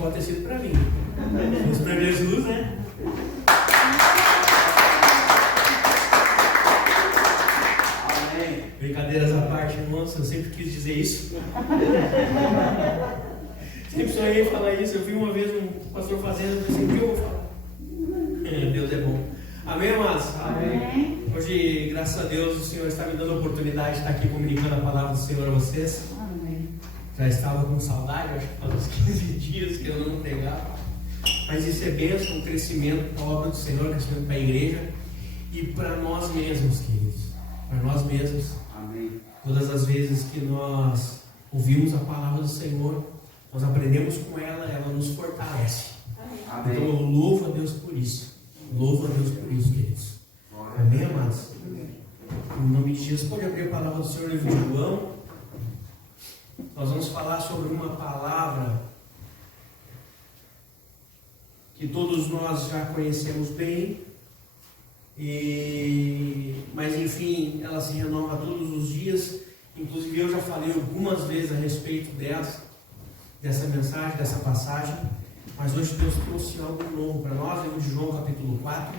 pode ter sido para mim. Se fosse para Jesus, né? Brincadeiras à parte, irmãos, eu sempre quis dizer isso. Sempre sonhei falar isso. Eu vi uma vez um pastor fazendo, eu pensei, o que eu vou falar? Deus é bom. Amém, amados? Amém. Hoje, graças a Deus, o Senhor está me dando a oportunidade de estar aqui comunicando a palavra do Senhor a vocês. Amém. Já estava com saudade, acho que faz uns 15 dias que eu não pregava. Mas isso é bênção, um crescimento para a obra do Senhor, crescimento para a igreja e para nós mesmos, queridos. Para nós mesmos. Amém. Todas as vezes que nós ouvimos a palavra do Senhor, nós aprendemos com ela, ela nos fortalece. Amém. Então eu louvo a Deus por isso. Louvo a Deus por isso, queridos. Amém, amados? Em nome de Jesus, pode abrir a palavra do Senhor no livro de João. Nós vamos falar sobre uma palavra que todos nós já conhecemos bem. Mas enfim, ela se renova todos os dias. Inclusive eu já falei algumas vezes a respeito dessa mensagem, dessa passagem. Mas hoje Deus trouxe algo novo para nós. Livro de João capítulo 4,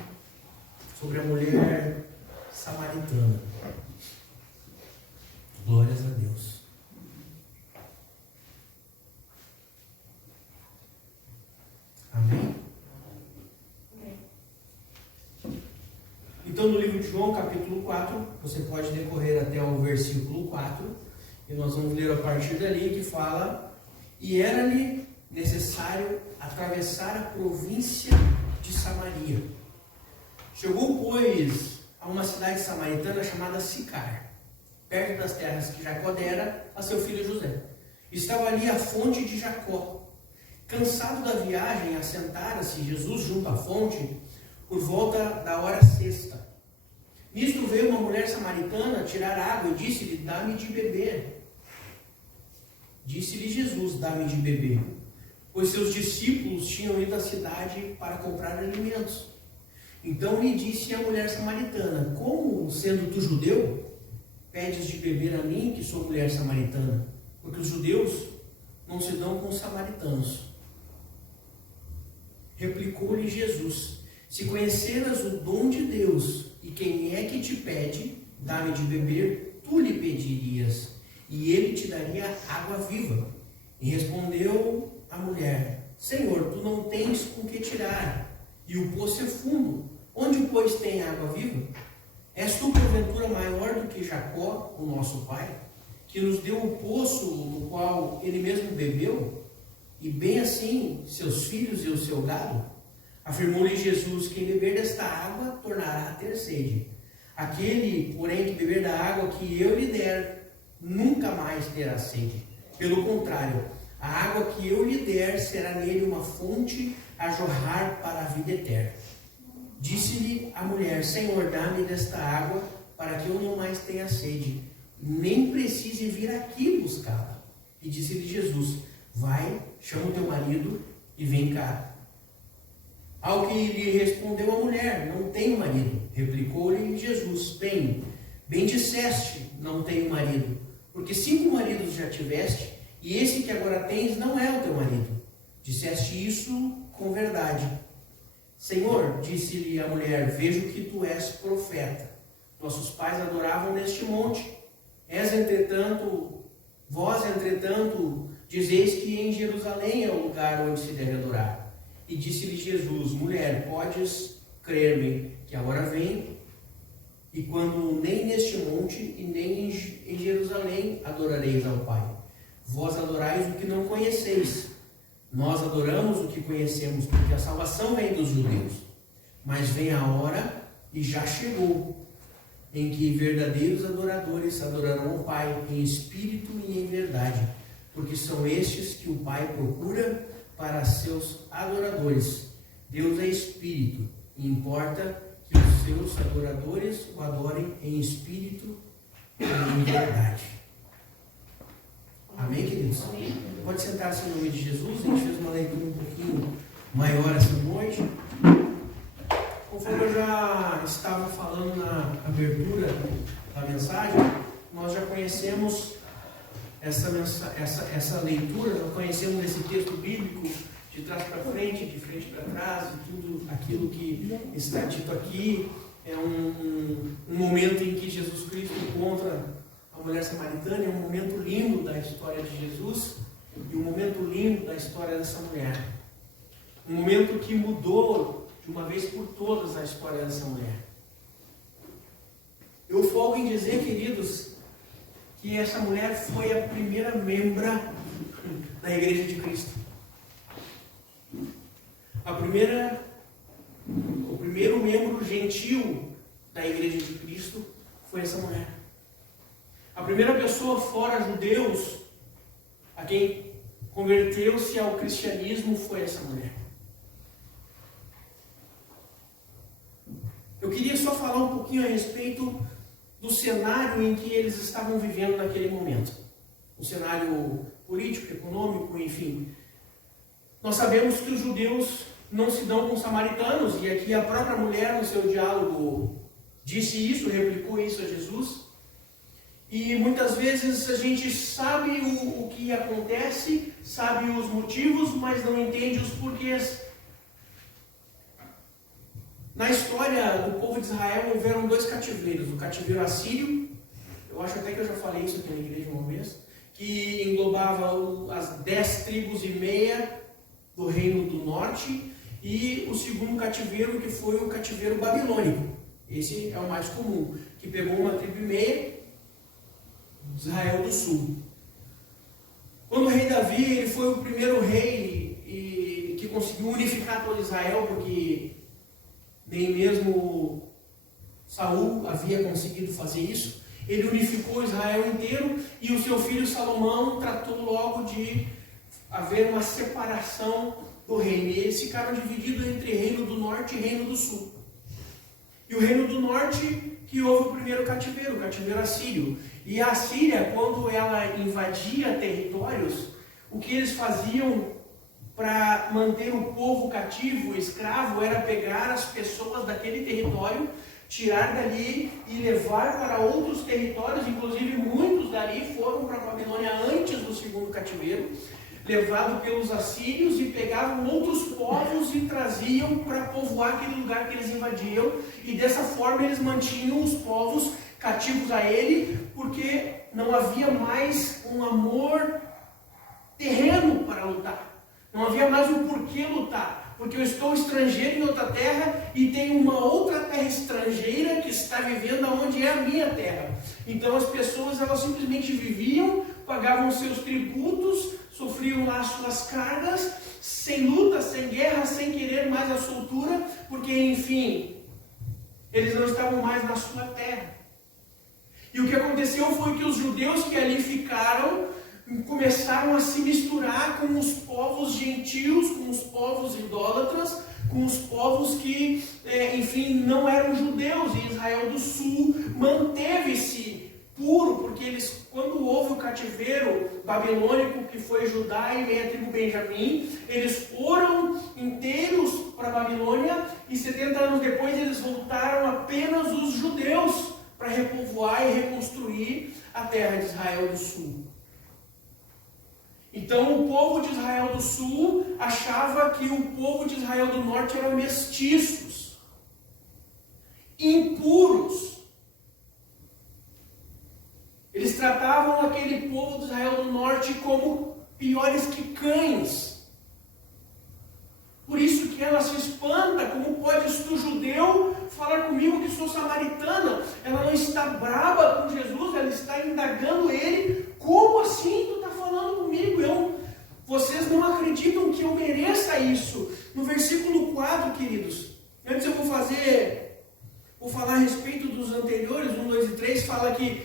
sobre a mulher samaritana. Glórias a Deus. Amém? Então, no livro de João, capítulo 4, você pode decorrer até o versículo 4, e nós vamos ler a partir dali, que fala: e era-lhe necessário atravessar a província de Samaria. Chegou, pois, a uma cidade samaritana chamada Sicar, perto das terras que Jacó dera a seu filho José. Estava ali a fonte de Jacó. Cansado da viagem, assentara-se Jesus junto à fonte, por volta da hora sexta. Nisto veio uma mulher samaritana tirar água e disse-lhe: dá-me de beber. Disse-lhe Jesus: dá-me de beber. Pois seus discípulos tinham ido à cidade para comprar alimentos. Então lhe disse a mulher samaritana: como, sendo tu judeu, pedes de beber a mim, que sou mulher samaritana? Porque os judeus não se dão com os samaritanos. Replicou-lhe Jesus: se conheceras o dom de Deus, e quem é que te pede, dá-me de beber, tu lhe pedirias, e ele te daria água viva. E respondeu a mulher: Senhor, tu não tens com que tirar, e o poço é fundo. Onde, pois, tem água viva? És tu, porventura, maior do que Jacó, o nosso pai, que nos deu o poço no qual ele mesmo bebeu, e bem assim seus filhos e o seu gado? Afirmou-lhe Jesus: quem beber desta água tornará a ter sede. Aquele, porém, que beber da água que eu lhe der, nunca mais terá sede. Pelo contrário, a água que eu lhe der será nele uma fonte a jorrar para a vida eterna. Disse-lhe a mulher: Senhor, dá-me desta água, para que eu não mais tenha sede, nem precise vir aqui buscá-la. E disse-lhe Jesus: vai, chama o teu marido e vem cá. Ao que lhe respondeu a mulher: não tenho marido. Replicou-lhe Jesus: bem disseste, não tenho marido, porque 5 maridos já tiveste, e esse que agora tens não é o teu marido. Disseste isso com verdade. Senhor, disse-lhe a mulher, vejo que tu és profeta. Nossos pais adoravam neste monte. Vós, entretanto, dizeis que em Jerusalém é o lugar onde se deve adorar. E disse-lhe Jesus: mulher, podes crer-me que agora vem, e quando nem neste monte e nem em Jerusalém adorareis ao Pai. Vós adorais o que não conheceis. Nós adoramos o que conhecemos, porque a salvação vem dos judeus. Mas vem a hora, e já chegou, em que verdadeiros adoradores adorarão o Pai em espírito e em verdade, porque são estes que o Pai procura para seus adoradores. Deus é espírito, e importa que os seus adoradores o adorem em espírito e em verdade. Amém, queridos? Amém. Pode sentar-se em nome de Jesus. A gente fez uma leitura um pouquinho maior essa noite. Conforme eu já estava falando na abertura da mensagem, nós já conhecemos essa leitura, nós conhecemos esse texto bíblico de trás para frente, de frente para trás, e tudo aquilo que está dito aqui. É um momento em que Jesus Cristo encontra a mulher samaritana, é um momento lindo da história de Jesus e um momento lindo da história dessa mulher. Um momento que mudou de uma vez por todas a história dessa mulher. Eu folgo em dizer, queridos, que essa mulher foi a primeira membra da Igreja de Cristo. O primeiro membro gentil da Igreja de Cristo foi essa mulher. A primeira pessoa fora judeus a quem converteu-se ao cristianismo foi essa mulher. Eu queria só falar um pouquinho a respeito do cenário em que eles estavam vivendo naquele momento. Um cenário político, econômico, enfim. Nós sabemos que os judeus não se dão com os samaritanos, e aqui a própria mulher no seu diálogo disse isso, replicou isso a Jesus. E muitas vezes a gente sabe o que acontece, sabe os motivos, mas não entende os porquês. Na história do povo de Israel houveram 2 cativeiros, o cativeiro assírio, eu acho até que eu já falei isso aqui na igreja uma vez, que englobava as 10 tribos e meia do reino do norte, e o segundo cativeiro, que foi o cativeiro babilônico. Esse é o mais comum, que pegou uma tribo e meia de Israel do sul. Quando o rei Davi, ele foi o primeiro rei que conseguiu unificar todo Israel, porque nem mesmo Saul havia conseguido fazer isso. Ele unificou Israel inteiro, e o seu filho Salomão tratou logo de haver uma separação do reino. E eles ficaram divididos entre reino do norte e reino do sul. E o reino do norte, que houve o primeiro cativeiro, o cativeiro assírio. E a Síria, quando ela invadia territórios, o que eles faziam para manter o povo cativo, escravo, era pegar as pessoas daquele território, tirar dali e levar para outros territórios. Inclusive muitos dali foram para a Babilônia antes do segundo cativeiro, levado pelos assírios, e pegavam outros povos e traziam para povoar aquele lugar que eles invadiam, e dessa forma eles mantinham os povos cativos a ele, porque não havia mais um amor terreno para lutar. Não havia mais um porquê lutar, porque eu estou estrangeiro em outra terra e tenho uma outra terra estrangeira que está vivendo onde é a minha terra. Então as pessoas, elas simplesmente viviam, pagavam seus tributos, sofriam lá as suas cargas, sem luta, sem guerra, sem querer mais a soltura, porque enfim, eles não estavam mais na sua terra. E o que aconteceu foi que os judeus que ali ficaram começaram a se misturar com os povos gentios, com os povos idólatras, com os povos que, enfim, não eram judeus. E Israel do Sul manteve-se puro, porque eles, quando houve o cativeiro babilônico, que foi Judá e meia tribo Benjamim, eles foram inteiros para a Babilônia, e 70 anos depois eles voltaram apenas os judeus para repovoar e reconstruir a terra de Israel do Sul. Então o povo de Israel do Sul achava que o povo de Israel do Norte eram mestiços, impuros. Eles tratavam aquele povo de Israel do Norte como piores que cães. Por isso que ela se espanta: como podes tu, judeu, falar comigo que sou samaritana? Ela não está braba com Jesus, ela está indagando ele: como assim tu está falando comigo? Vocês não acreditam que eu mereça isso? No versículo 4, queridos, antes eu vou falar a respeito dos anteriores, 1, 2 e 3, fala que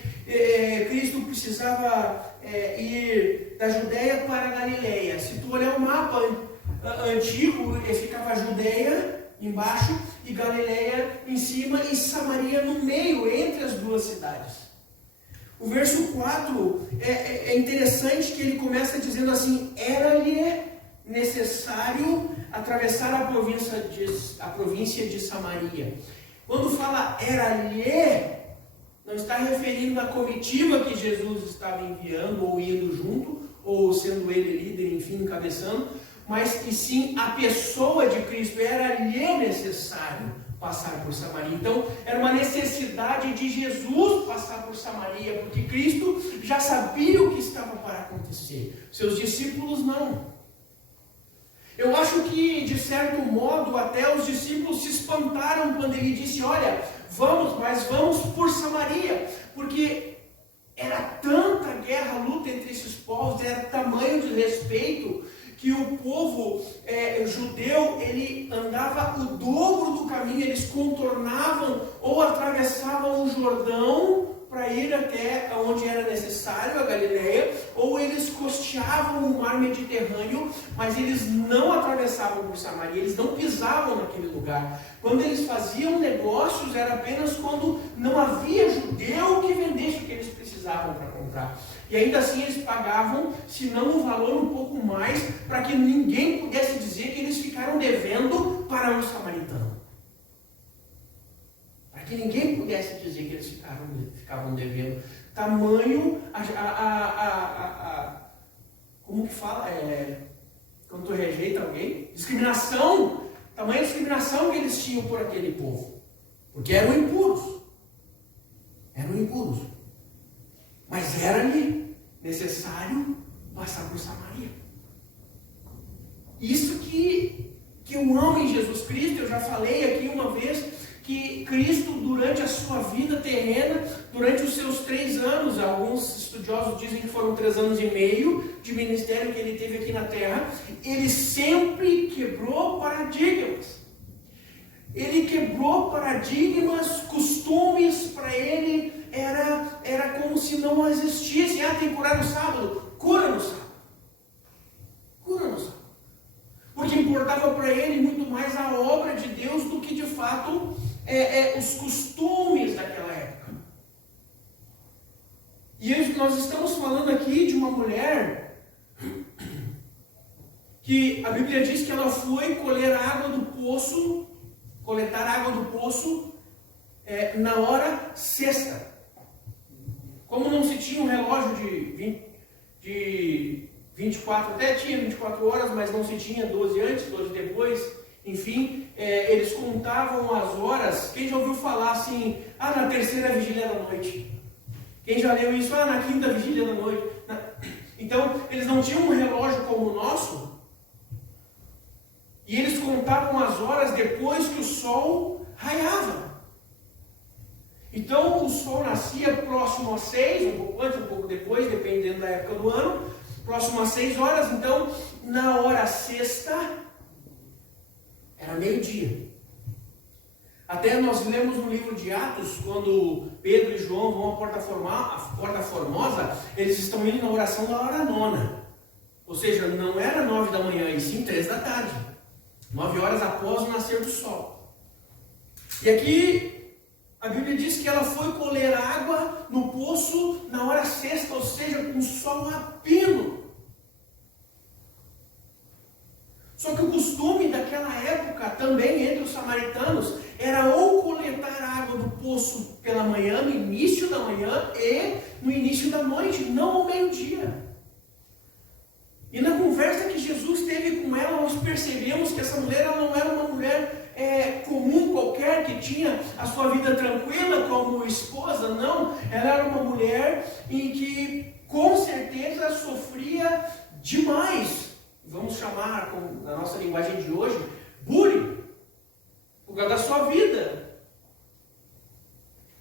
Cristo precisava ir da Judéia para a Galileia. Se tu olhar o mapa antigo, ficava a Judéia embaixo e Galileia em cima, e Samaria no meio, entre as duas cidades. O verso 4 é interessante, que ele começa dizendo assim: era-lhe necessário atravessar a província de Samaria. Quando fala era-lhe, não está referindo à comitiva que Jesus estava enviando ou indo junto, ou sendo ele líder, enfim, encabeçando, mas que sim a pessoa de Cristo. Era-lhe necessário passar por Samaria. Então, era uma necessidade de Jesus passar por Samaria, porque Cristo já sabia o que estava para acontecer. Seus discípulos não. Eu acho que, de certo modo, até os discípulos se espantaram quando ele disse: olha, vamos, mas vamos por Samaria, porque era tanta guerra, luta entre esses povos, era tamanho de respeito, que o povo judeu, ele andava o dobro do caminho, eles contornavam ou atravessavam o Jordão para ir até onde era necessário, a Galileia, ou eles costeavam o mar Mediterrâneo, mas eles não atravessavam por Samaria, eles não pisavam naquele lugar. Quando eles faziam negócios, era apenas quando não havia judeu que vendesse o que eles precisavam para comprar. E ainda assim eles pagavam, se não um valor um pouco mais, para que ninguém pudesse dizer que eles ficaram devendo para um samaritano. Para que ninguém pudesse dizer que eles ficavam devendo. Tamanho, como que fala? Quando tu rejeita alguém? Discriminação. Tamanha discriminação que eles tinham por aquele povo. Porque eram impuros. Eram impuros. Mas era-lhe necessário passar por Samaria. Isso que eu amo em Jesus Cristo. Eu já falei aqui uma vez que Cristo, durante a sua vida terrena, durante os seus 3 anos, alguns estudiosos dizem que foram 3 anos e meio de ministério que ele teve aqui na terra, ele sempre quebrou paradigmas. Ele quebrou paradigmas, costumes. Para ele era como se não existisse. Tem que curar no sábado, cura no sábado. Cura no sábado. Porque importava para ele muito mais a obra de Deus do que de fato os costumes daquela época. E nós estamos falando aqui de uma mulher que a Bíblia diz que ela foi coletar água do poço na hora sexta. Como não se tinha um relógio de 24, até tinha 24 horas, mas não se tinha 12 antes, 12 depois, enfim, eles contavam as horas. Quem já ouviu falar assim, na terceira vigília da noite? Quem já leu isso? Na quinta vigília da noite? Então, eles não tinham um relógio como o nosso, e eles contavam as horas depois que o sol raiava. Então, o sol nascia próximo às 6, um pouco antes, um pouco depois, dependendo da época do ano, próximo às 6 horas. Então, na hora sexta, era meio-dia. Até nós lemos no livro de Atos, quando Pedro e João vão à Porta Formosa, eles estão indo na oração da hora 9. Ou seja, não era 9 da manhã, e sim 3 da tarde. 9 horas após o nascer do sol. E aqui a Bíblia diz que ela foi colher água no poço na hora sexta, ou seja, com o sol a pino. Só que o costume daquela época, também entre os samaritanos, era ou coletar água do poço pela manhã, no início da manhã, e no início da noite, não ao meio-dia. E na conversa que Jesus teve com ela, nós percebemos que essa mulher ela não era uma mulher comum qualquer, que tinha a sua vida tranquila como esposa, não. Ela era uma mulher em que com certeza sofria demais. Vamos chamar, na nossa linguagem de hoje, bullying, por causa da sua vida.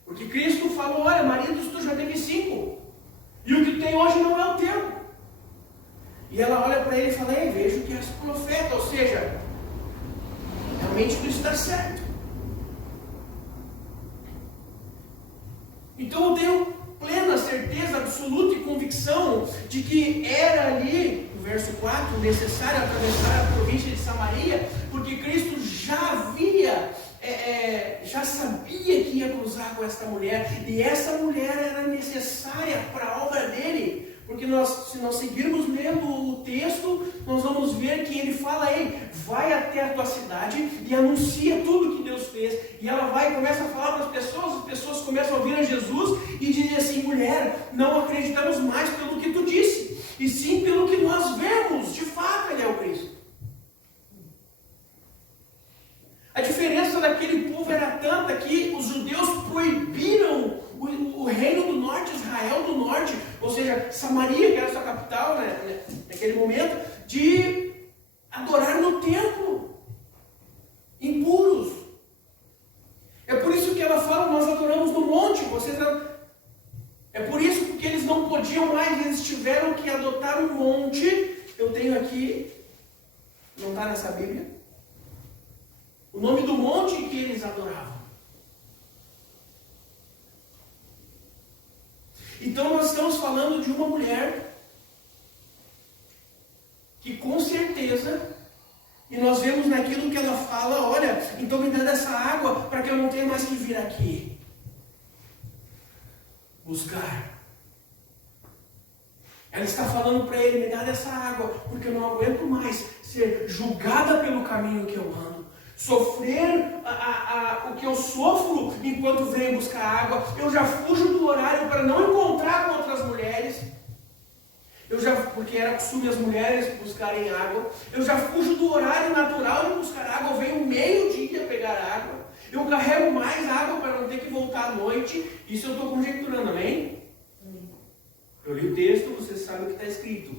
Porque Cristo falou: olha, maridos, tu já teve 5, e o que tem hoje não é o teu. E ela olha para ele e fala: vejo que és profeta, ou seja, realmente tu está certo. Então eu tenho plena certeza, absoluta e convicção de que era ali, no verso 4, necessário atravessar a província de Samaria, porque Cristo já sabia que ia cruzar com esta mulher, e essa mulher era necessária para a obra dele. Porque se nós seguirmos lendo o texto, nós vamos ver que ele fala: vai até a tua cidade e anuncia tudo que Deus fez. E ela vai e começa a falar para as pessoas começam a ouvir a Jesus e dizem assim: mulher, não acreditamos mais pelo que tu disse, e sim pelo que nós vemos. De fato, ele é o Cristo. tanta que os judeus proibiram o reino do norte, Israel do norte, ou seja, Samaria, que era a sua capital, né, naquele momento, de adorar no templo, impuros. É por isso que ela fala, nós adoramos no monte, vocês não... É por isso que eles não podiam mais, eles tiveram que adotar um monte. Eu tenho aqui, não está nessa Bíblia, o nome do monte que eles adoravam. Então nós estamos falando de uma mulher que com certeza, e nós vemos naquilo que ela fala, olha, então me dá dessa água para que eu não tenha mais que vir aqui buscar. Ela está falando para ele, me dá dessa água, porque eu não aguento mais ser julgada pelo caminho que eu ando. Sofrer o que eu sofro enquanto venho buscar água. Eu já fujo do horário para não encontrar com outras mulheres. Porque era costume as mulheres buscarem água. Eu já fujo do horário natural de buscar água. Eu venho meio-dia pegar água. Eu carrego mais água para não ter que voltar à noite. Isso eu estou conjecturando, amém? Eu li o texto, você sabe o que está escrito.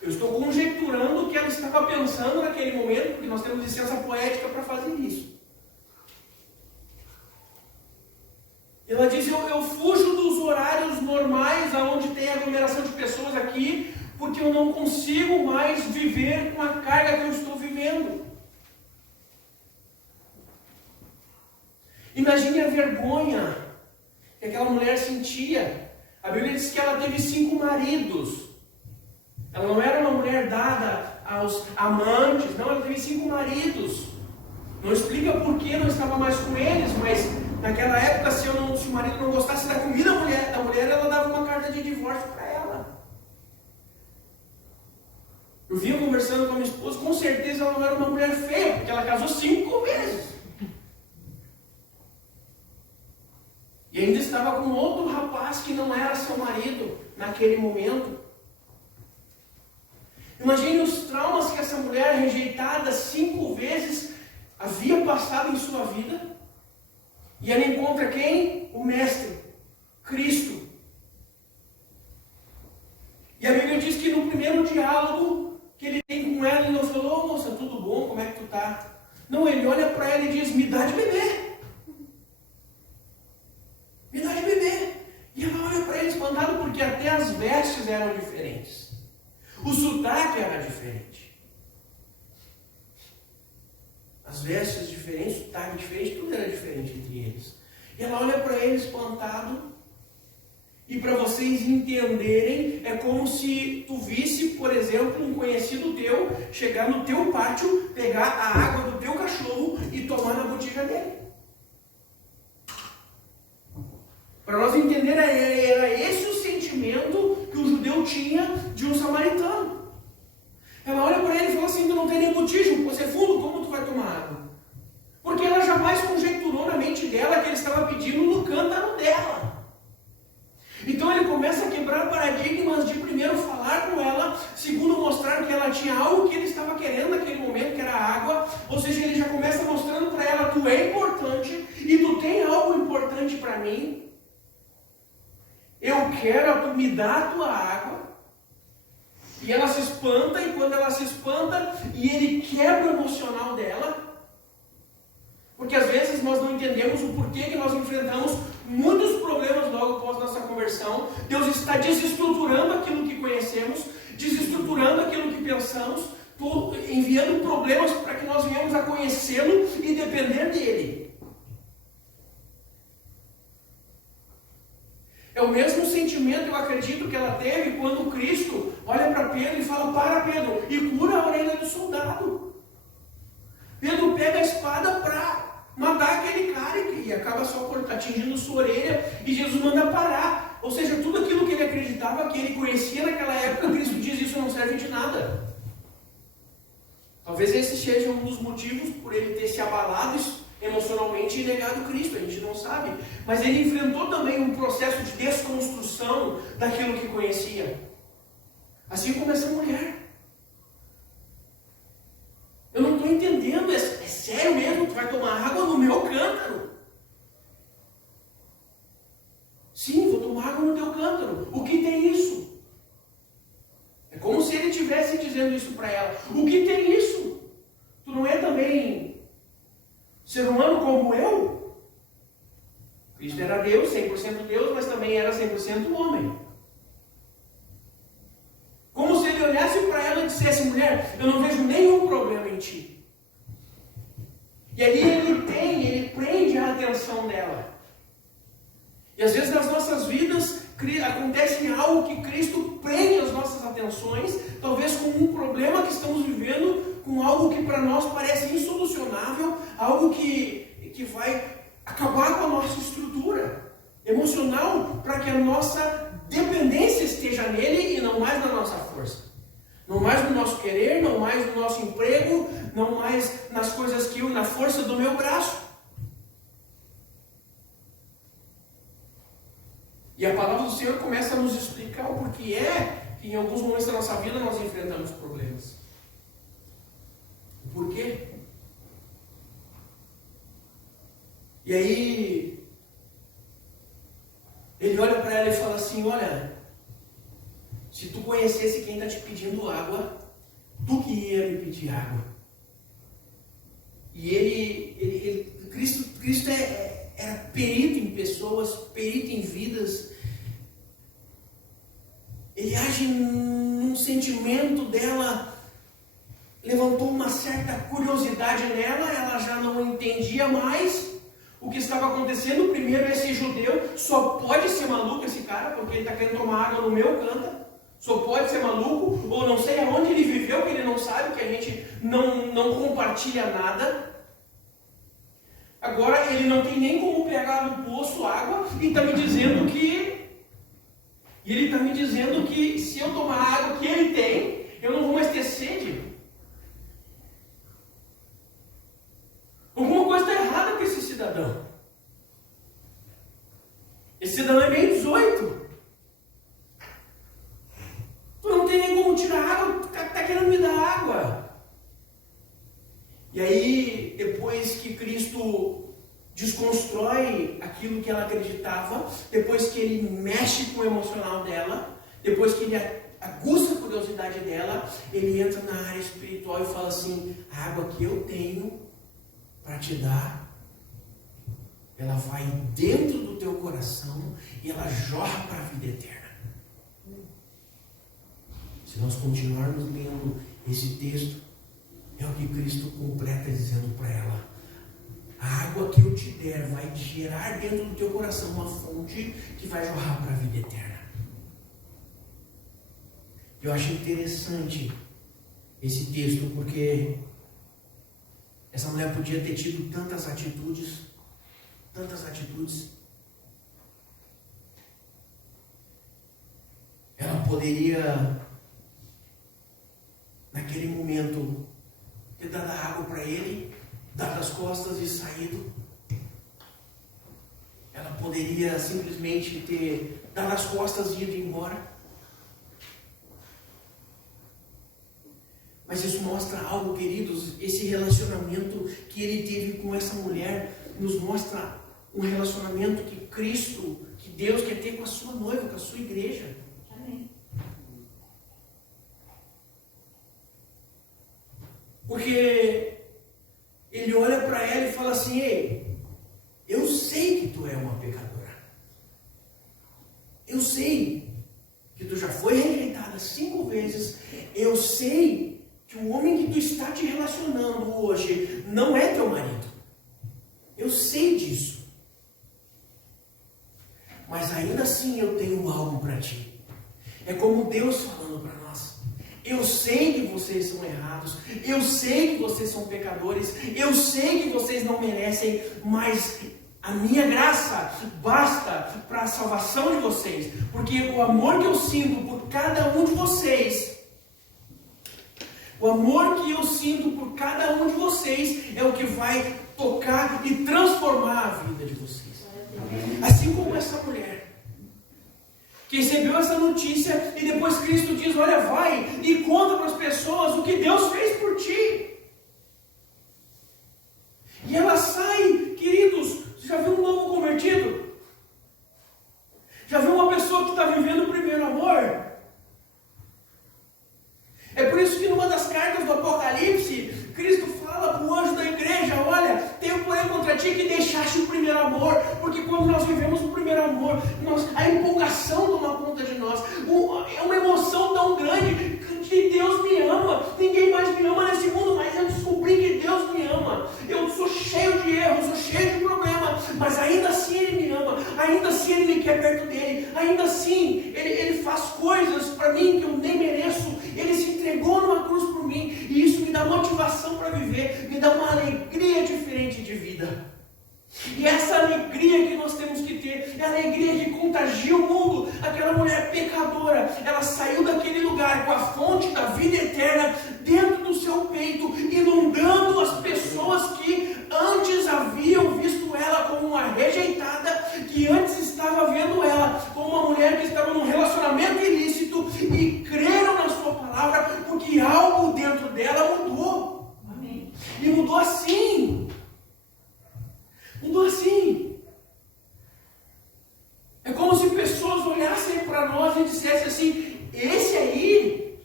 Eu estou conjecturando o que ela estava pensando naquele momento, porque nós temos licença poética para fazer isso. Ela diz, eu fujo dos horários normais, onde tem aglomeração de pessoas aqui, porque eu não consigo mais viver com a carga que eu estou vivendo. Imagine a vergonha que aquela mulher sentia. A Bíblia diz que ela teve 5 maridos. Ela não era uma mulher dada aos amantes, não, ela teve 5 maridos. Não explica por que não estava mais com eles, mas naquela época, se o marido não gostasse da comida da mulher, ela dava uma carta de divórcio para ela. Eu vinha conversando com a minha esposa, com certeza ela não era uma mulher feia, porque ela casou 5 vezes. E ainda estava com outro rapaz que não era seu marido naquele momento. Imagine os traumas que essa mulher rejeitada 5 vezes havia passado em sua vida. E ela encontra quem? O Mestre, Cristo. E a Bíblia diz que no primeiro diálogo que ele tem com ela, ele não falou, oh, moça, tudo bom? Como é que tu tá? Não, ele olha para ela e diz, me dá de beber. Me dá de beber. E ela olha para ele espantado porque até as vestes eram diferentes. O sotaque era diferente. As vestes diferentes, o sotaque diferente, tudo era diferente entre eles. E ela olha para ele espantado. E para vocês entenderem, é como se tu visse, por exemplo, um conhecido teu chegar no teu pátio, pegar a água do teu cachorro e tomar na botija dele. Para nós entender, era esse o sentimento que o judeu tinha de um samaritano. Ela olha para ele e fala assim, tu não tem nem botija, você é fundo, como tu vai tomar água? Porque ela jamais conjecturou na mente dela que ele estava pedindo no cântaro dela. Então ele começa a quebrar paradigmas de primeiro falar com ela, segundo mostrar que ela tinha algo que ele estava querendo naquele momento, que era água. Ou seja, ele já começa mostrando para ela, tu é importante e tu tem algo importante para mim. Eu quero, tu me dá a tua água. E ela se espanta, e quando ela se espanta, e ele quebra o emocional dela. Porque às vezes nós não entendemos o porquê que nós enfrentamos muitos problemas logo após nossa conversão. Deus está desestruturando aquilo que conhecemos, desestruturando aquilo que pensamos, enviando problemas para que nós venhamos a conhecê-lo e depender dele. É o mesmo sentimento, eu acredito, que ela teve quando Cristo olha para Pedro e fala, para Pedro, e cura a orelha do soldado. Pedro pega a espada para matar aquele cara e acaba só atingindo sua orelha e Jesus manda parar. Ou seja, tudo aquilo que ele acreditava, que ele conhecia naquela época, Cristo diz, isso não serve de nada. Talvez esse seja um dos motivos por ele ter se abalado emocionalmente e negado Cristo, a gente não sabe. Mas ele enfrentou também um processo de desconstrução daquilo que conhecia. Assim como essa mulher. Eu não estou entendendo, é sério mesmo? Tu vai tomar água no meu cântaro? dizendo isso para ela. O que tem isso? Tu não é também ser humano como eu? Cristo era Deus, 100% Deus, mas também era 100% homem. Como se ele olhasse para ela e dissesse: mulher, eu não vejo nenhum problema em ti. E ali ele prende a atenção dela. E às vezes nas nossas vidas acontece algo que Cristo prende as nossas atenções, talvez com um problema que estamos vivendo, com algo que para nós parece insolucionável, algo que vai acabar com a nossa estrutura emocional, para que a nossa dependência esteja nele e não mais na nossa força. Não mais no nosso querer, não mais no nosso emprego, não mais nas coisas na força do meu braço. E a palavra do Senhor começa a nos explicar o porquê que em alguns momentos da nossa vida nós enfrentamos problemas. O porquê? E aí, ele olha para ela e fala assim: olha, se tu conhecesse quem está te pedindo água, tu que ia me pedir água. E Cristo era perito em pessoas, perito em vidas. Ele age num sentimento dela, levantou uma certa curiosidade nela, ela já não entendia mais o que estava acontecendo. Primeiro, esse judeu, só pode ser maluco esse cara, porque ele está querendo tomar água no meu canta. Só pode ser maluco, ou não sei aonde ele viveu, que ele não sabe, que a gente não compartilha nada. Agora ele não tem nem como pegar no poço água e está me dizendo que... E ele está me dizendo que se eu tomar a água que ele tem, eu não vou mais ter sede. Alguma coisa está errada com esse cidadão. Esse cidadão é bem 18. Tu não tem nem como tirar água, tu está querendo me dar água. E aí, depois que Cristo desconstrói aquilo que ela acreditava, depois que ele mexe com o emocional dela, depois que ele aguça a curiosidade dela, ele entra na área espiritual e fala assim: a água que eu tenho para te dar, ela vai dentro do teu coração e ela jorra para a vida eterna. Se nós continuarmos lendo esse texto, é o que Cristo completa dizendo para ela: a água que eu te der vai gerar dentro do teu coração uma fonte que vai jorrar para a vida eterna. Eu acho interessante esse texto, porque essa mulher podia ter tido tantas atitudes. Ela poderia, naquele momento, ter dado água para ele, dado as costas e saído. Ela poderia simplesmente ter dado as costas e ido embora. Mas isso mostra algo, queridos. Esse relacionamento que ele teve com essa mulher nos mostra um relacionamento que Cristo, que Deus quer ter com a sua noiva, com a sua igreja. Amém. Porque ele olha para ela e fala assim: ei, eu sei que tu é uma pecadora. Eu sei que tu já foi rejeitada 5 vezes. Eu sei que o homem que tu está te relacionando hoje não é teu marido. Eu sei disso. Mas ainda assim eu tenho algo para ti. É como Deus falando para nós: eu sei que vocês são errados, eu sei que vocês são pecadores, eu sei que vocês não merecem, mas a minha graça basta para a salvação de vocês, porque o amor que eu sinto por cada um de vocês, o amor que eu sinto por cada um de vocês é o que vai tocar e transformar a vida de vocês. Assim como essa mulher que recebeu essa notícia e depois Cristo diz: olha, vai e conta para as pessoas o que Deus fez por ti. E ela sai, queridos, você já viu um novo convertido? Já viu uma pessoa que está vivendo o primeiro amor? É por isso que no deixaste o primeiro amor, porque quando nós vivemos o primeiro amor, a empolgação toma conta de nós, é uma emoção tão grande que Deus me ama, ninguém mais me ama nesse mundo, mas eu descobri que Deus me ama. Eu sou cheio de erros, sou cheio de problemas, mas ainda assim Ele me ama, ainda assim Ele me quer perto dele, ainda assim Ele faz coisas para mim que eu nem mereço. Ele se entregou numa cruz por mim, e isso me dá motivação para viver, me dá uma alegria diferente de vida. E essa alegria que nós temos que ter, é a alegria que contagia o mundo. Aquela mulher pecadora, ela saiu daquele lugar com a fonte da vida eterna dentro do seu peito, inundando as pessoas que antes haviam visto ela como uma rejeitada, que antes estava vendo ela como uma mulher que estava num relacionamento ilícito, e creram na sua palavra, porque algo dentro dela mudou. Amém. E mudou assim. Mudou assim. É como se pessoas olhassem para nós e dissessem assim: esse aí,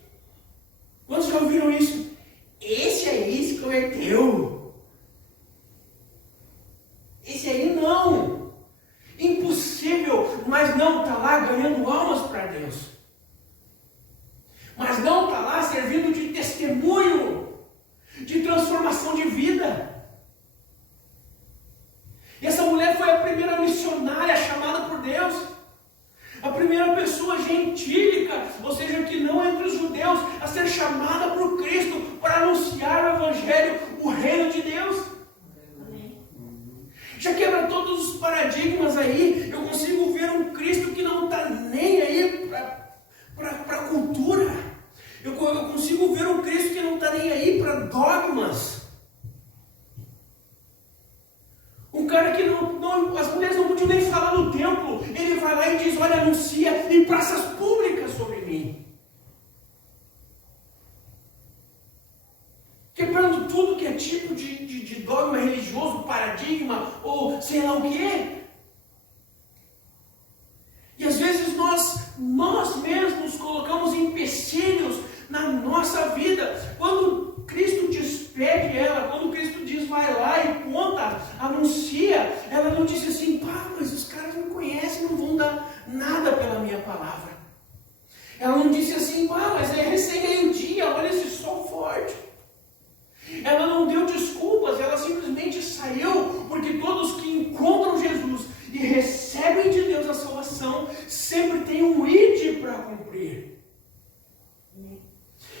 quantos já ouviram isso? Esse aí se converteu. Esse aí não. Impossível, mas não está lá ganhando almas para Deus. Mas não está lá servindo de testemunho, de transformação de vida. E essa mulher foi a primeira missionária chamada por Deus, a primeira pessoa gentílica, ou seja, que não é entre os judeus, a ser chamada por Cristo para anunciar o Evangelho, o reino de Deus. Amém. Já quebra todos os paradigmas aí. Eu consigo ver um Cristo que não está nem aí para a cultura. Eu consigo ver um Cristo que não está nem aí para dogmas. Um cara que as mulheres não podiam nem falar no templo, ele vai lá e diz: olha, anuncia em praças públicas sobre mim. Quebrando tudo que é tipo de dogma religioso, paradigma, ou sei lá o quê. E às vezes nós mesmos colocamos empecilhos na nossa vida. Quando Cristo despede ela, quando Cristo diz: vai lá e conta, anuncia, ela não disse assim: pá, mas os caras me conhecem, não vão dar nada pela minha palavra. Ela não disse assim: pá, mas é recém-meio-dia, olha esse sol forte. Ela não deu desculpas, ela simplesmente saiu, porque todos que encontram Jesus e recebem de Deus a salvação, sempre tem um ide para cumprir.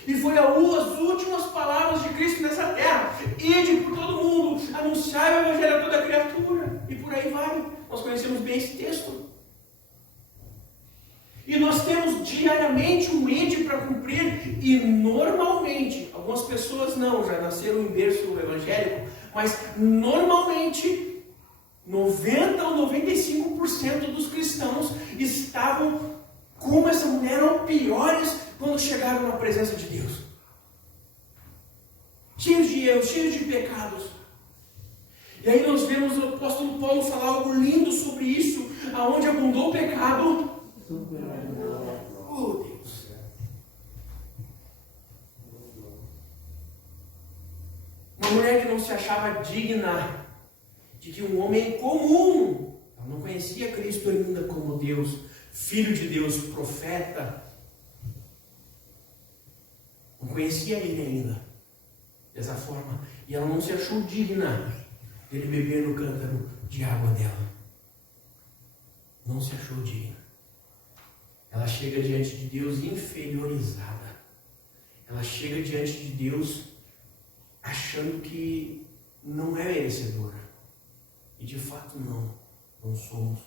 E foi as últimas palavras de Cristo nessa terra: ide por todo mundo, anunciar o Evangelho a toda criatura. E por aí vai. Nós conhecemos bem esse texto. E nós temos diariamente um ide para cumprir. E normalmente, algumas pessoas não, já nasceram em berço evangélico, mas normalmente 90 ou 95% dos cristãos estavam como essa mulher, eram piores quando chegaram na presença de Deus. Cheios de erros, cheios de pecados. E aí nós vemos o apóstolo Paulo falar algo lindo sobre isso, aonde abundou o pecado. Oh Deus. Uma mulher que não se achava digna de que um homem comum, ela não conhecia Cristo ainda como Deus, Filho de Deus, profeta, não conhecia ele ainda dessa forma, e ela não se achou digna dele beber no cântaro de água dela. Não se achou digna. Ela chega diante de Deus inferiorizada. Ela chega diante de Deus achando que não é merecedora. E de fato não somos.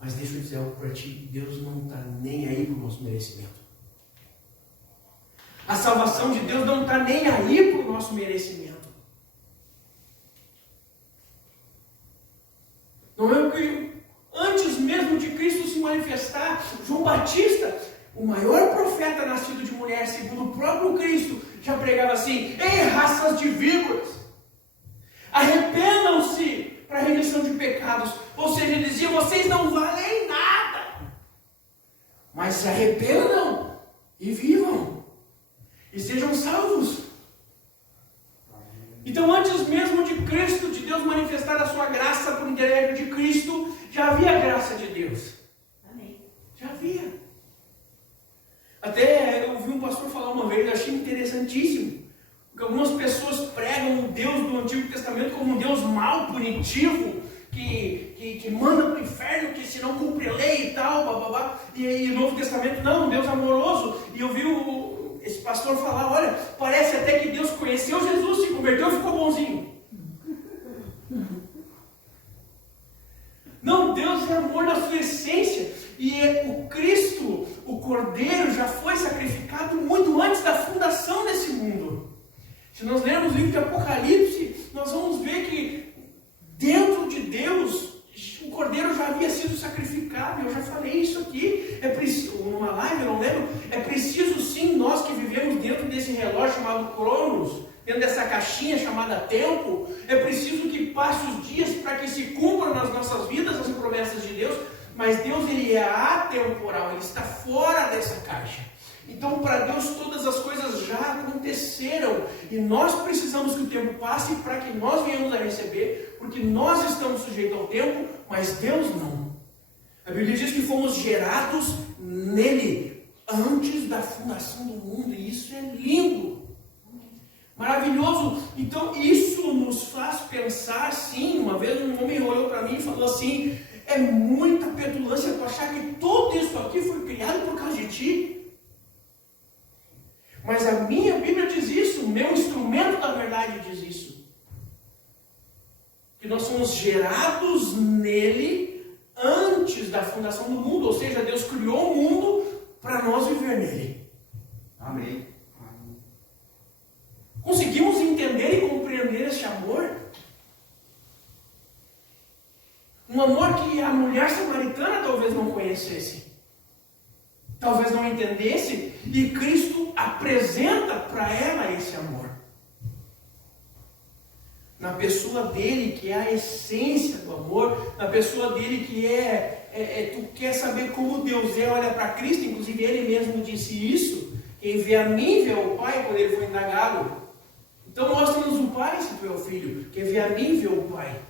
Mas deixa eu dizer algo para ti: Deus não está nem aí para o nosso merecimento. A salvação de Deus não está nem aí para o nosso merecimento. Não é que antes mesmo de Cristo se manifestar, João Batista, o maior profeta nascido de mulher, segundo o próprio Cristo, já pregava assim: ei, raças de víboras, arrependam-se para a remissão de pecados. Ou seja, ele dizia: vocês não valem nada, mas se arrependam e vivam, e sejam salvos. Então, antes mesmo de Cristo, de Deus manifestar manifestada a sua graça por intermédio de Cristo, já havia a graça de Deus. Amém. Já havia. Até eu ouvi um pastor falar uma vez, eu achei interessantíssimo, porque algumas pessoas pregam o Deus do Antigo Testamento como um Deus mau, punitivo, que manda para o inferno, que se não cumpre a lei e tal, bababá. E o Novo Testamento, não, um Deus amoroso. E eu vi esse pastor falar, olha, parece até que Deus conheceu Jesus, se converteu e ficou bonzinho. Não, Deus é amor na sua essência. E o Cristo, o Cordeiro, já foi sacrificado muito antes da fundação desse mundo. Se nós lermos o livro de Apocalipse, nós vamos ver que dentro de Deus, o Cordeiro já havia sido sacrificado. Eu já falei isso aqui, numa live, eu não lembro. É preciso sim, nós que vivemos dentro desse relógio chamado Cronos, dentro dessa caixinha chamada tempo, é preciso que passe os dias para que se cumpram nas nossas vidas as promessas de Deus. Mas Deus, ele é atemporal, ele está fora dessa caixa. Então, para Deus, todas as coisas já aconteceram. E nós precisamos que o tempo passe para que nós venhamos a receber, porque nós estamos sujeitos ao tempo, mas Deus não. A Bíblia diz que fomos gerados nele antes da fundação do mundo. E isso é lindo. Maravilhoso. Então, isso nos faz pensar, sim. Uma vez um homem olhou para mim e falou assim: é muita petulância tu achar que tudo isso aqui foi criado por causa de ti. Mas a minha Bíblia diz isso, o meu instrumento da verdade diz isso. Que nós somos gerados nele antes da fundação do mundo. Ou seja, Deus criou o mundo para nós viver nele. Amém. Conseguimos entender e compreender esse amor? Um amor que a mulher samaritana talvez não conhecesse, talvez não entendesse, e Cristo apresenta para ela esse amor. Na pessoa dele, que é a essência do amor, na pessoa dele que tu quer saber como Deus é, olha para Cristo, inclusive ele mesmo disse isso: quem vê a mim vê o Pai, quando ele foi indagado. Então mostra-nos o Pai se tu é o Filho, quem vê a mim vê o Pai.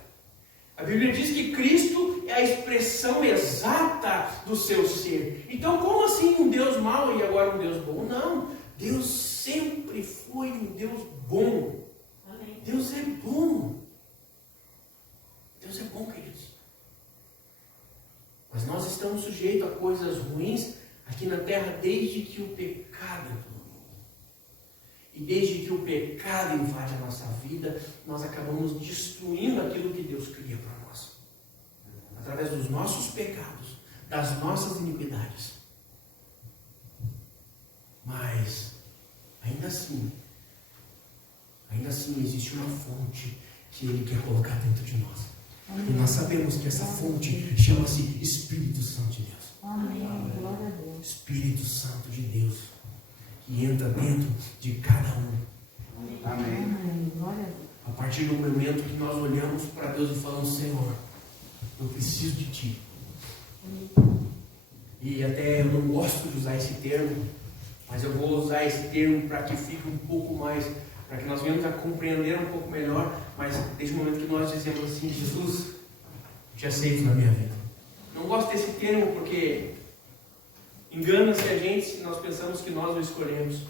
A Bíblia diz que Cristo é a expressão exata do seu ser. Então, como assim um Deus mau e agora um Deus bom? Não, Deus sempre foi um Deus bom. Amém. Deus é bom. Deus é bom, queridos. Mas nós estamos sujeitos a coisas ruins aqui na terra desde que o pecado entrou. E desde que o pecado invade a nossa vida, nós acabamos destruindo aquilo que Deus cria para nós. Através dos nossos pecados, das nossas iniquidades. Mas, ainda assim existe uma fonte que Ele quer colocar dentro de nós. Amém. E nós sabemos que essa fonte chama-se Espírito Santo de Deus. Amém. Glória a Deus. Espírito Santo de Deus, que entra dentro de cada um. Amém. A partir do momento que nós olhamos para Deus e falamos: Senhor, eu preciso de Ti. E até eu não gosto de usar esse termo, mas eu vou usar esse termo para que fique um pouco mais, para que nós venhamos a compreender um pouco melhor. Mas desde o momento que nós dizemos assim: Jesus, eu Te aceito na minha vida. Não gosto desse termo porque engana-se a gente se nós pensamos que nós o escolhemos.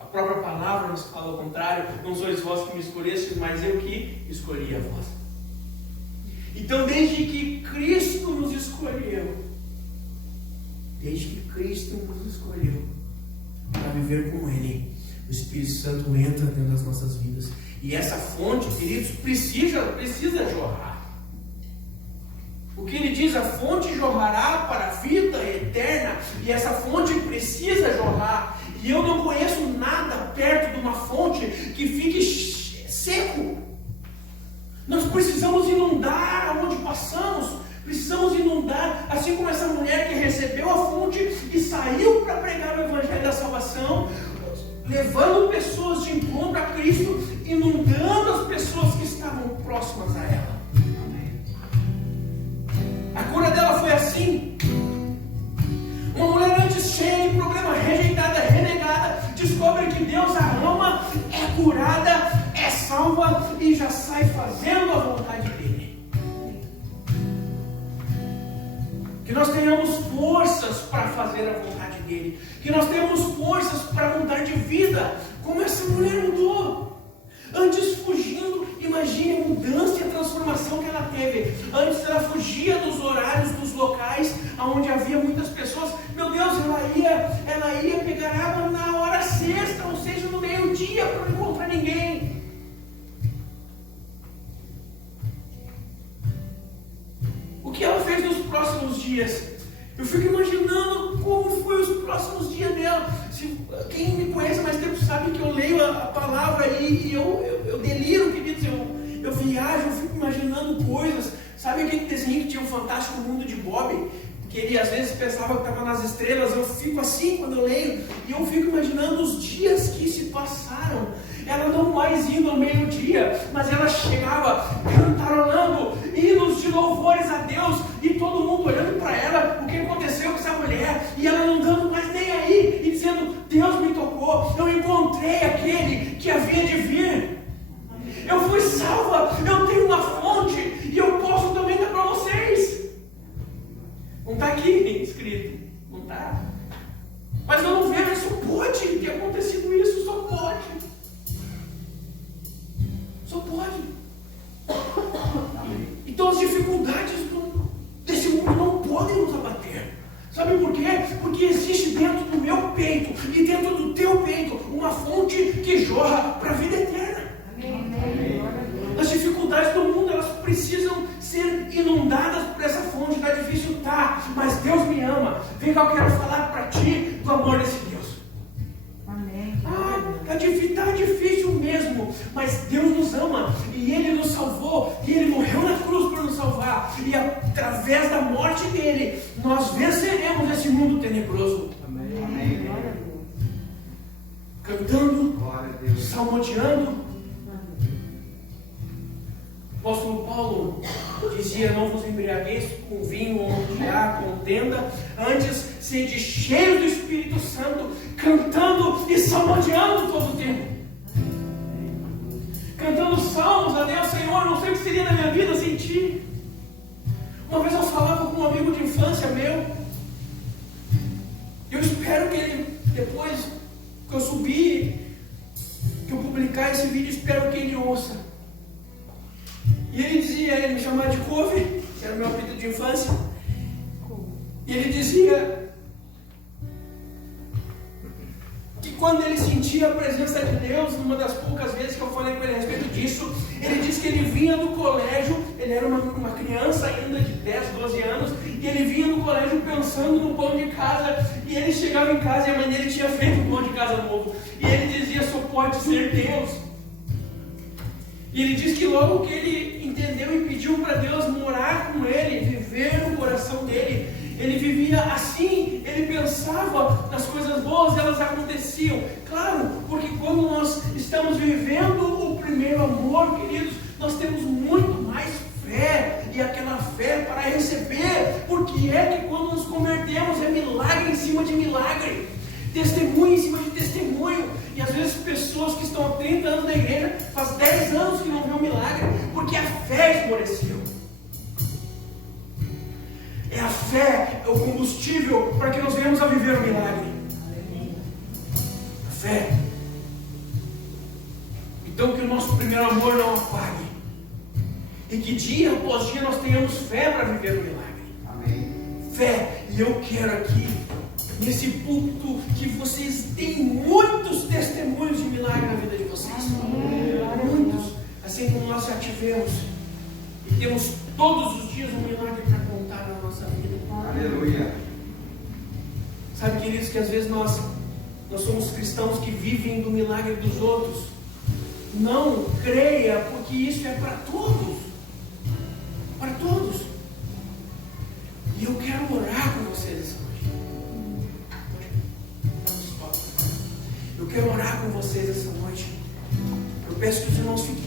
A própria palavra nos fala ao contrário: não sois vós que me escolhestes, mas eu que escolhi a vós. Então, desde que Cristo nos escolheu para viver com Ele, o Espírito Santo entra dentro das nossas vidas. E essa fonte, queridos, precisa jorrar. O que ele diz: a fonte jorrará para a vida eterna. E essa fonte precisa jorrar. E eu não conheço nada perto de uma fonte que fique seco. Nós precisamos inundar aonde passamos. Precisamos inundar, assim como essa mulher que recebeu a fonte e saiu para pregar o Evangelho da Salvação, levando pessoas de encontro a Cristo, inundando as pessoas que estavam próximas a ela. A cura dela foi assim. Uma mulher antes cheia de problema, rejeitada, renegada, descobre que Deus a ama, é curada, é salva e já sai fazendo a vontade de Deus. Que nós tenhamos forças para fazer a vontade dele. Que nós tenhamos forças para mudar de vida, como essa mulher mudou. Antes fugindo, imagine a mudança e a transformação que ela teve. Antes ela fugia dos horários, dos locais onde havia muitas pessoas. Meu Deus, ela ia pegar água na hora sexta, ou seja, no meio-dia, para não encontrar ninguém. O que ela fez nos próximos dias? Eu fico imaginando como foi os próximos dias dela. Quem me conhece há mais tempo sabe que eu leio a palavra e eu deliro, queridos. Eu viajo, eu fico imaginando coisas. Sabe aquele desenho que tinha o Fantástico Mundo de Bob? Que ele às vezes pensava que estava nas estrelas. Eu fico assim quando eu leio. E eu fico imaginando os dias que se passaram. Ela não mais indo ao meio-dia, mas ela chegava cantarolando hinos de louvores a Deus, e todo mundo olhando para ela, o que aconteceu com essa mulher, e ela não dando mais nem aí, e dizendo: Deus me tocou, eu encontrei aquele que havia de vir, eu fui salva, eu tenho uma fonte, e eu posso também dar para vocês. Não está aqui escrito, não está, mas eu não vejo, isso pode ter acontecido, isso só pode. Só pode. Então as dificuldades desse mundo não podem nos abater. Sabe por quê? Porque existe dentro do meu peito e dentro do teu peito uma fonte que jorra para a vida eterna. Amém. As dificuldades do mundo, elas precisam ser inundadas por essa fonte. Está difícil, tá, mas Deus me ama. Vem cá, eu quero falar para ti do amor desse Deus. Está difícil mesmo, mas Deus nos ama, e Ele nos salvou, e Ele morreu na cruz para nos salvar, e através da morte dele, nós venceremos esse mundo tenebroso. Amém. Amém. Cantando, salmodiando. O apóstolo Paulo dizia: não vos embriagueis com vinho onde há contenda, antes sede cheios do Espírito Santo, cantando e salmodiando todo o tempo. Cantando salmos a Deus. Senhor, não sei o que seria da minha vida sem ti. Uma vez eu falava com um amigo de infância meu, eu espero que ele, depois que eu subir, que eu publicar esse vídeo, espero que ele ouça. E ele dizia, ele me chamava de Couve, que era o meu apelido de infância, e ele dizia que quando ele sentia a presença de Deus, numa das poucas vezes que eu falei com ele a respeito disso, ele disse que ele vinha do colégio, ele era uma criança ainda de 10, 12 anos, e ele vinha do colégio pensando no pão de casa, e ele chegava em casa e a mãe dele tinha feito um pão de casa novo, e ele dizia: só pode ser Deus. E ele diz que logo que ele entendeu e pediu para Deus morar com ele, viver no coração dele, ele vivia assim, ele pensava nas coisas boas, elas aconteciam. Claro, porque quando nós estamos vivendo o primeiro amor, queridos, nós temos muito mais fé, e aquela fé para receber, porque é que quando nos convertemos é milagre em cima de milagre, testemunho em cima de testemunho. E às vezes pessoas que estão há 30 anos na igreja, faz 10 anos que não vê um milagre, porque a fé esmoreceu. É a fé, é o combustível para que nós venhamos a viver o milagre. A fé. Então que o nosso primeiro amor não apague, e que dia após dia nós tenhamos fé para viver o milagre. Amém. Fé. E eu quero aqui, nesse púlpito, que vocês tenham muitos testemunhos de milagre na vida de vocês. Muitos. Assim como nós já tivemos. E temos todos os dias um milagre para contar na nossa vida. Aleluia. Sabe, queridos, que às vezes nós somos cristãos que vivem do milagre dos outros. Não creia, porque isso é para todos. Para todos. E eu quero orar com vocês essa noite. Eu quero orar com vocês essa noite. Eu peço que os irmãos fiquem